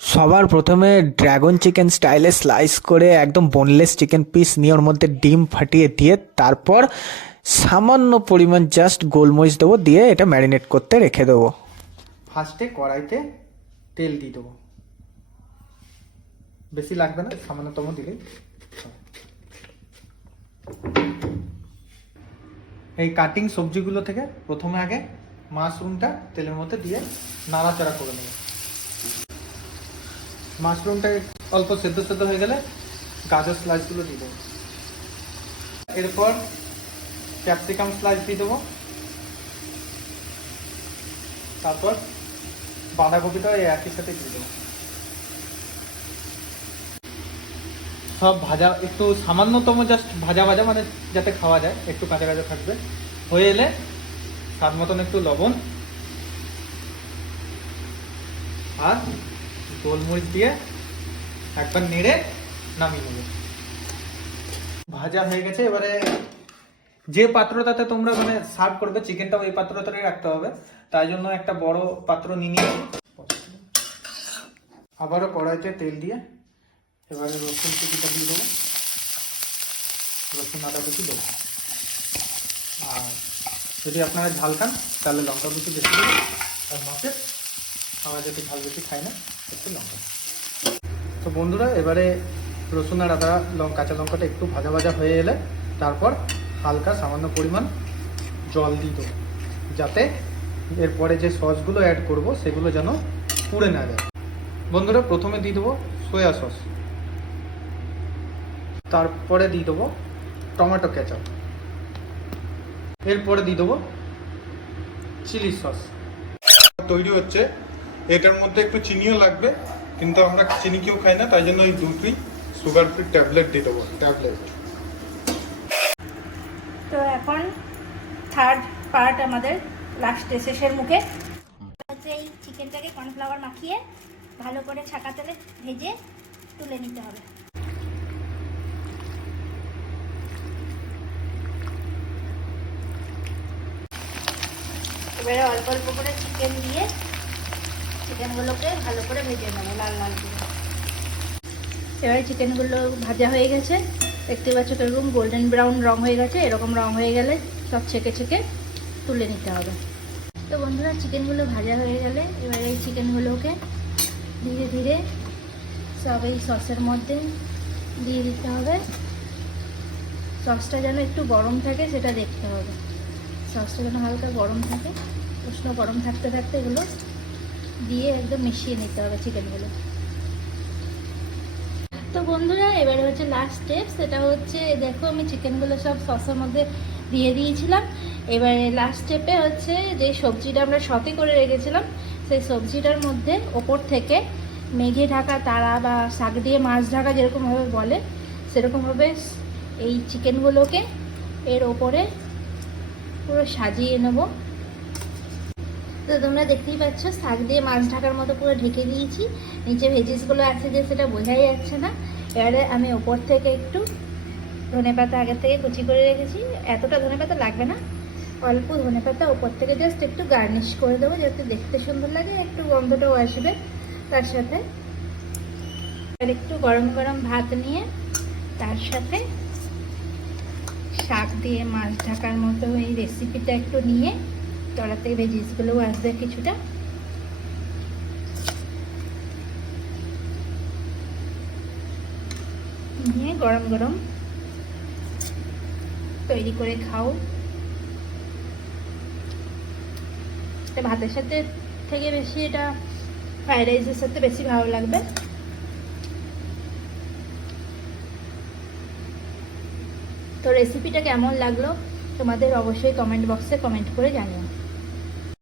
সবার প্রথমে dragon chicken স্টাইলে স্লাইস করে একদম বোনলেস চিকেন পিস নিয়ে ওর মধ্যে ডিম ফাটিয়ে দিয়ে তারপর সামান্য পরিমাণ জাস্ট গোলমরিচ দেবো, দিয়ে এটা ম্যারিনেট করতে রেখে দেবো। ফার্স্টে কড়াইতে তেল দিয়ে দেবো, বেশি লাগবে না, সামান্যতম দিলেই। এই কাটিং সবজিগুলো থেকে প্রথমে আগে মাশরুমটা তেলের মধ্যে দিয়ে নাড়াচাড়া করে নেব। মাশরুমটা অল্প সেদ্ধ সেদ্ধ হয়ে গেলে গাজর স্লাইসগুলো দিয়ে দেবো, এরপর ক্যাপসিকাম স্লাইস দিয়ে দেবো, তারপর বাঁধাকপিটাও একই সাথে দিয়ে দেবো। সব ভাজা একটু সামান্যতম জাস্ট ভাজা ভাজা, মানে যাতে খাওয়া যায়, একটু কাঁচা কাঁচা থাকবে। হয়ে এলে স্বাদ মতন একটু লবণ আর গোলমরিচ দিয়ে একবার নেড়ে নামিয়ে নেবে। ভাজা হয়ে গেছে। এবারে যে পাত্রটাতে তোমরা মানে সার্ভ করবে চিকেনটা, ওই পাত্রটাই রাখতে হবে, তাই জন্য একটা বড় পাত্র নিয়ে নিয়েছি। আবারও কড়াইতে তেল দিয়ে এবারে রসুন কুচিটা দিয়ে দেবো, রসুন আদা কুচি দেবো, আর যদি আপনারা ঝাল খান তাহলে লঙ্কা কুচি বেশি দেবো, আর মাছের আমরা যেহেতু ঝাল বেশি খাই না একটু লঙ্কা। তো বন্ধুরা, এবারে রসুন আর আদা কাঁচা লঙ্কাটা একটু ভাজা ভাজা হয়ে এলে তারপর হালকা সামান্য পরিমাণ জল দিয়ে দেবো, যাতে এরপরে যে সসগুলো অ্যাড করব সেগুলো যেন পুড়ে না যায়। বন্ধুরা, প্রথমে দিয়ে দেবো সয়া সস, তারপরে দিয়ে দেবো টমেটো কেচাপ, এরপরে দিয়ে দেবো চিলি সস। তৈরি হচ্ছে, এটার মধ্যে একটু চিনিও লাগবে, কিন্তু আমরা চিনি কেউ খাই না, তাই জন্য এই দুটোই সুগার ফ্রি ট্যাবলেট দিয়ে দেবো, ট্যাবলেট। তো এখন থার্ড পার্ট আমাদের লাস্টে শেষের মুখে হচ্ছে এই চিকেনটাকে কর্নফ্লাওয়ার মাখিয়ে ভালো করে ছাকা তেলে ভেজে তুলে নিতে হবে। এবারে অল্প অল্প করে চিকেন দিয়ে চিকেনগুলোকে ভালো করে ভেজে নেবো লাল লাল করে। এবারে চিকেনগুলো ভাজা হয়ে গেছে, দেখতে পাচ্ছ এরকম গোল্ডেন ব্রাউন রং হয়ে গেছে। এরকম রং হয়ে গেলে সব ছেঁকে ছেঁকে তুলে নিতে হবে। তো বন্ধুরা, চিকেনগুলো ভাজা হয়ে গেলে এবারে এই চিকেনগুলোকে ধীরে ধীরে সব এই সসের মধ্যে দিয়ে দিতে হবে। সসটা যেন একটু গরম থাকে সেটা দেখতে হবে, সসটা যেন হালকা গরম থাকে, উষ্ণ গরম থাকতে থাকতে এগুলো দিয়ে একদম মিশিয়ে নিতে হবে চিকেনগুলো। তো বন্ধুরা, এবারে হচ্ছে লাস্ট স্টেপ, সেটা হচ্ছে দেখো আমি চিকেনগুলো সব সসের মধ্যে দিয়ে দিয়েছিলাম। এবারে লাস্ট স্টেপে হচ্ছে যে সবজিটা আমরা সতে করে রেখেছিলাম সেই সবজিটার মধ্যে ওপর থেকে মেঘে ঢাকা তারা বা শাক দিয়ে মাছ ঢাকা যেরকমভাবে বলে সেরকমভাবে এই চিকেনগুলোকে এর ওপরে পুরো সাজিয়ে নেব। তো তোমরা দেখতেই পাচ্ছ শাক দিয়ে মাছ ঢাকার মতো পুরো ঢেকে দিয়েছি, নিচে ভেজিসগুলো আছে যে সেটা বোঝাই যাচ্ছে না। এবারে আমি ওপর থেকে একটু ধনেপাতা আগের থেকে কুচি করে রেখেছি, এতটা ধনেপাতা লাগবে না, অল্প ধনেপাতা ওপর থেকে জাস্ট একটু গার্নিশ করে দেবো যাতে দেখতে সুন্দর লাগে, একটু গন্ধটাও আসবে তার সাথে। আর একটু গরম গরম ভাত নিয়ে তার সাথে শাক দিয়ে মাছ ঢাকার মতো এই রেসিপিটা একটু নিয়ে, তলা থেকে ভেজিসগুলোও আসবে কিছুটা, নিয়ে গরম গরম তৈরি করে খাও। এটা ভাতের সাথে থেকে বেশি এটা ফ্রাইড রাইসের সাথে বেশি ভালো লাগবে। তো রেসিপিটা কেমন লাগলো তোমাদের অবশ্যই কমেন্ট বক্সে কমেন্ট করে জানিও।